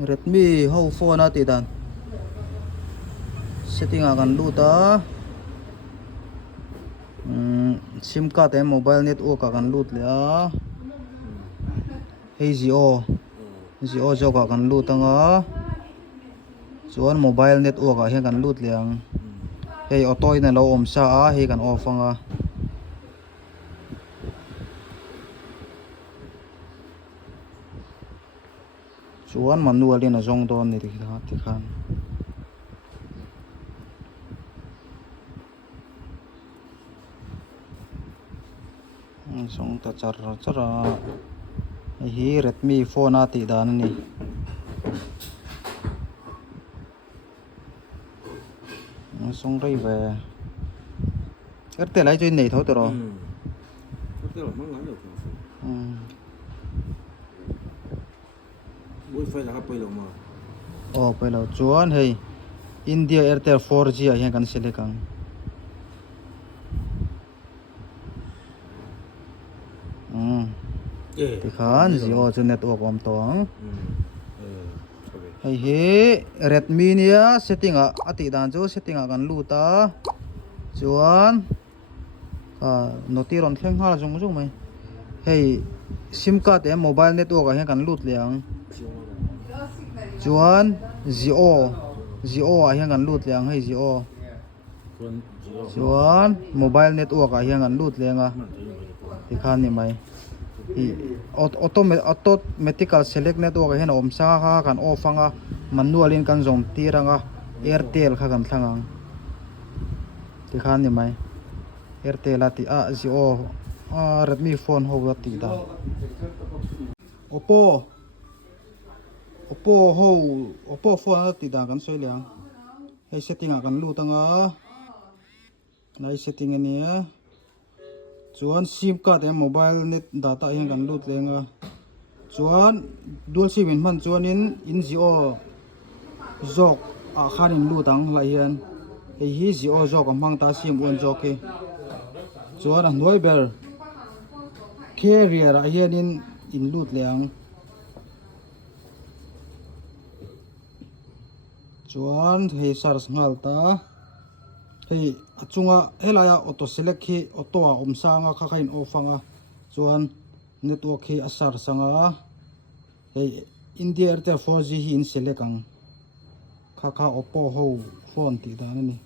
Redmi ho phone ati dan setting akan lu ta sim card mobile network akan lut le a hey Jio jog akan lut anga chuan mobile network a hian kan lut liang hey auto in lo om sa a he kan off anga chuan manual in a zong don ni ti khan zong ta chara hi Redmi phone ati dan ni song rei về Airtel lại chơi này thôi rồi Airtel là mang lái được wifi là HP rồi mà bây giờ chuan hey India Airtel 4G hiện kan select ang thì khan Jio chu network om tong hey he Redmi nia setting a ati dan chu setting a kan lu ta chuan notiron thleng hal jong mai hey sim card mobile network a hian kan lut liang chuan Jio a hian kan lut liang hey Jio chuan mobile network a hian kan lut lenga thì khan ni mai automatic select network hian om sa kha kan off anga manual in kan zom tiranga Airtel kha kan thlangang thì khan ni mai Airtel ati Jio Redmi phone ho ati da Oppo phone ati da kan soi liang hey setting a kan lu tanga nai setting ania chuan sim card mobile net data hian kan lut lenga chuan dual sim in man chuan in Jio jok a khan in lut ang la hian hei hi Jio jok a mang ta sim on jok ke chuan a hnuai ber carrier a hian in lut leang chuan hei sars ngal ta hei achunga helaya auto select hi auto a om sanga kha khain off anga chuan network hi asar sanga hei India Airtel 4G hi in select ang kha Oppo ho phone ti dan ani